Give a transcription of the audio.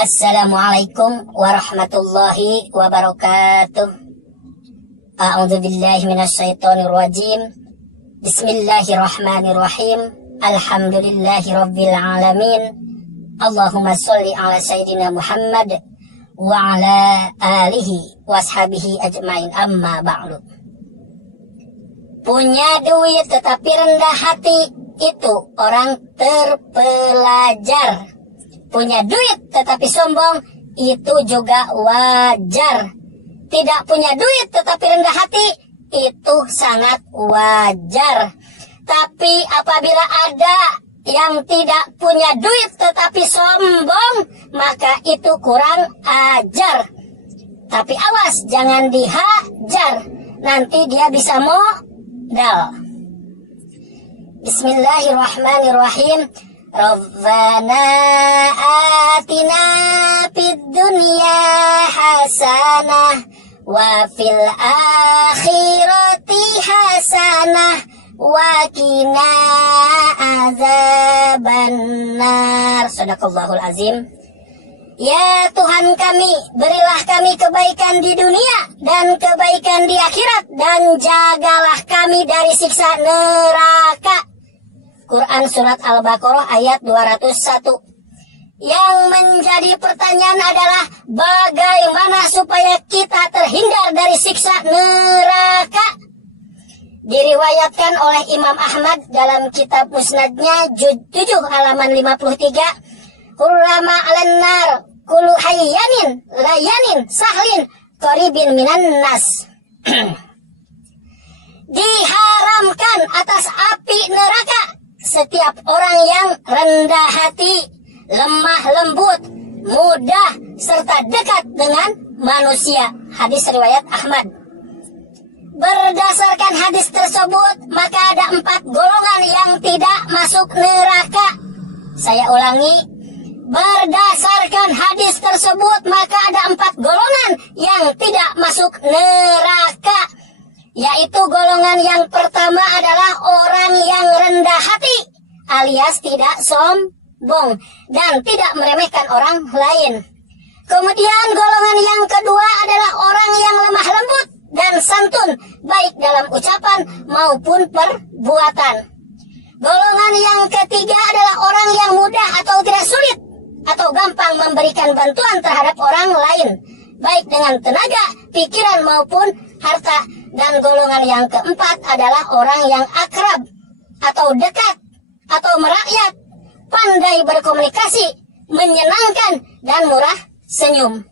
Assalamualaikum warahmatullahi wabarakatuh. A'udzu billahi minasyaitonir rajim. Bismillahirrahmanirrahim. Alhamdulillahi rabbil alamin. Allahumma sholli ala sayyidina Muhammad wa ala alihi washabihi ajmain, amma ba'du. Punya duit tetapi rendah hati, itu orang terpelajar. Punya duit tetapi sombong, itu juga wajar. Tidak punya duit tetapi rendah hati, itu sangat wajar. Tapi apabila ada yang tidak punya duit tetapi sombong, maka itu kurang ajar. Tapi awas, jangan dihajar, nanti dia bisa modal. Bismillahirrahmanirrahim. Rabbana atina fid dunya hasanah wa fil akhirati hasanah wa qina azabannar. Shadaqallahul azim. Ya Tuhan kami, berilah kami kebaikan di dunia dan kebaikan di akhirat, dan jagalah kami dari siksa neraka. Quran Surat Al-Baqarah ayat 201. Yang menjadi pertanyaan adalah bagaimana supaya kita terhindar dari siksa neraka. Diriwayatkan oleh Imam Ahmad dalam kitab Musnadnya 7 halaman 53. Hurrama alannar kulu hayyanin layanin sahlin qaribin minan nas. Diharamkan atas api neraka setiap orang yang rendah hati, lemah lembut, mudah, serta dekat dengan manusia. Hadis riwayat Ahmad. Berdasarkan hadis tersebut, maka ada 4 golongan yang tidak masuk neraka. Saya ulangi. Berdasarkan hadis tersebut, maka ada 4 golongan yang tidak masuk neraka. Yaitu golongan yang pertama adalah orang yang rendah hati, alias tidak sombong dan tidak meremehkan orang lain. Kemudian golongan yang kedua adalah orang yang lemah lembut dan santun, baik dalam ucapan maupun perbuatan. Golongan yang ketiga adalah orang yang mudah atau tidak sulit atau gampang memberikan bantuan terhadap orang lain, baik dengan tenaga, pikiran maupun harta. Dan golongan yang keempat adalah orang yang akrab atau dekat atau merakyat, pandai berkomunikasi, menyenangkan, dan murah senyum.